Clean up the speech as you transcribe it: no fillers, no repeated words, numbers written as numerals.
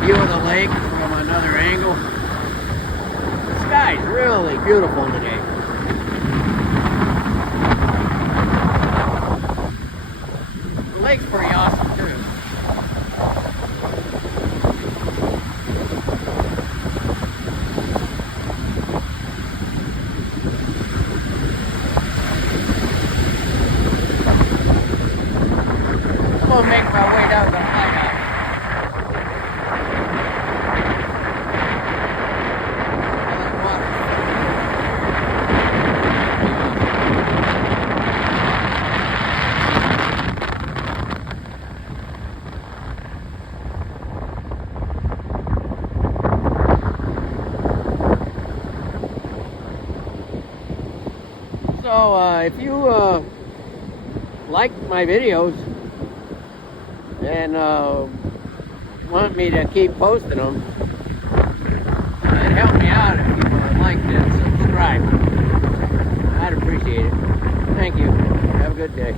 view of the lake from another angle. The sky's really beautiful today. The lake's pretty awesome too. I'm gonna make my way down to the lighthouse. So if you like my videos and want me to keep posting them, it'd help me out if you liked and subscribe. I'd appreciate it. Thank you. Have a good day.